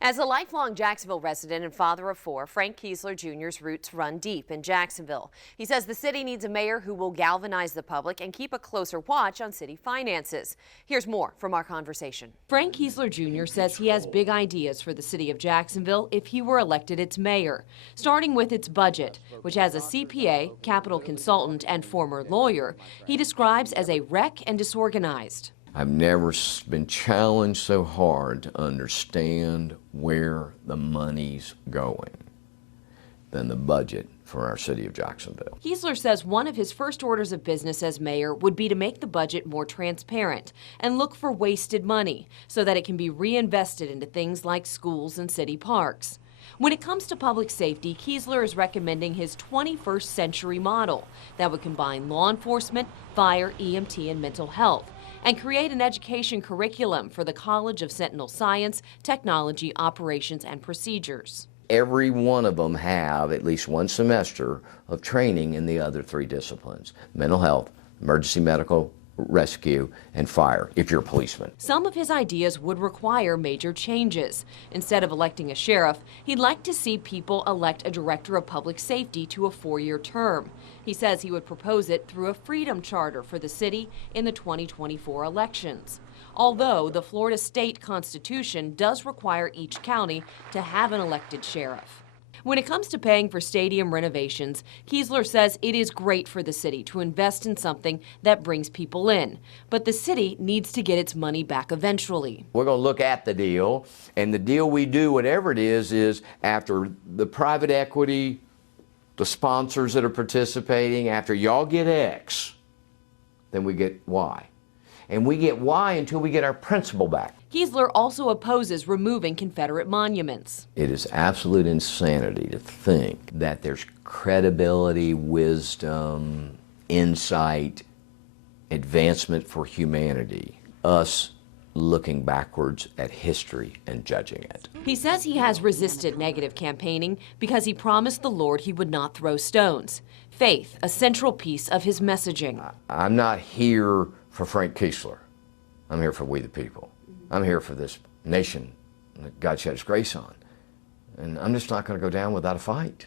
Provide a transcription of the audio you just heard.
As a lifelong Jacksonville resident and father of four, Frank Keasler Jr.'s roots run deep in Jacksonville. He says the city needs a mayor who will galvanize the public and keep a closer watch on city finances. Here's more from our conversation. Frank Keasler Jr. says he has big ideas for the city of Jacksonville if he were elected its mayor, starting with its budget, which as a CPA, capital consultant, and former lawyer, he describes as a wreck and disorganized. I've never been challenged so hard to understand where the money's going than the budget for our city of Jacksonville. Keasler says one of his first orders of business as mayor would be to make the budget more transparent and look for wasted money so that it can be reinvested into things like schools and city parks. When it comes to public safety, Keasler is recommending his 21st century model that would combine law enforcement, fire, EMT, and mental health, and create an education curriculum for the College of Sentinel Science, Technology, Operations, and Procedures. Every one of them have at least one semester of training in the other three disciplines: mental health, emergency medical rescue, and fire, if you're a policeman. Some of his ideas would require major changes. Instead of electing a sheriff, he'd like to see people elect a director of public safety to a 4-year term. He says he would propose it through a freedom charter for the city in the 2024 elections. Although the Florida state constitution does require each county to have an elected sheriff. When it comes to paying for stadium renovations, Keasler says it is great for the city to invest in something that brings people in, but the city needs to get its money back eventually. We're going to look at the deal, and the deal we do, whatever it is after the private equity, the sponsors that are participating, after y'all get X, then we get Y. And we get Y until we get our principal back. Keasler also opposes removing Confederate monuments. It is absolute insanity to think that there's credibility, wisdom, insight, advancement for humanity, us looking backwards at history and judging it. He says he has resisted negative campaigning because he promised the Lord he would not throw stones. Faith, a central piece of his messaging. I'm not here for Frank Keasler. I'm here for we the people. I'm here for this nation that God shed his grace on. And I'm just not going to go down without a fight.